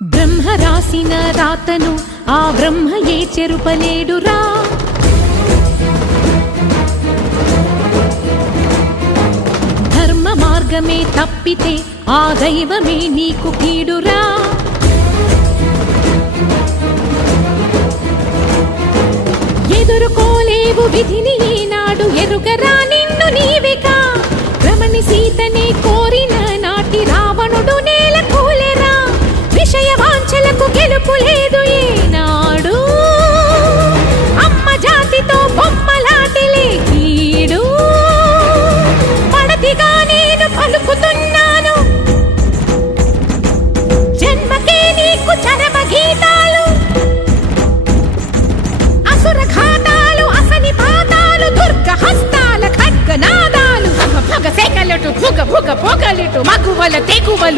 బ్రహ్మ రాసిన రాతను ఆ బ్రహ్మయే చెరుపలేడురా. ధర్మ మార్గమే తప్పితే ఆ దైవమే నీకు కీడురా. ఎదుర్కోలేవు విధిని ఈనాడు ఎరుగరా నిన్ను నీవిగా. రమణి సీతనే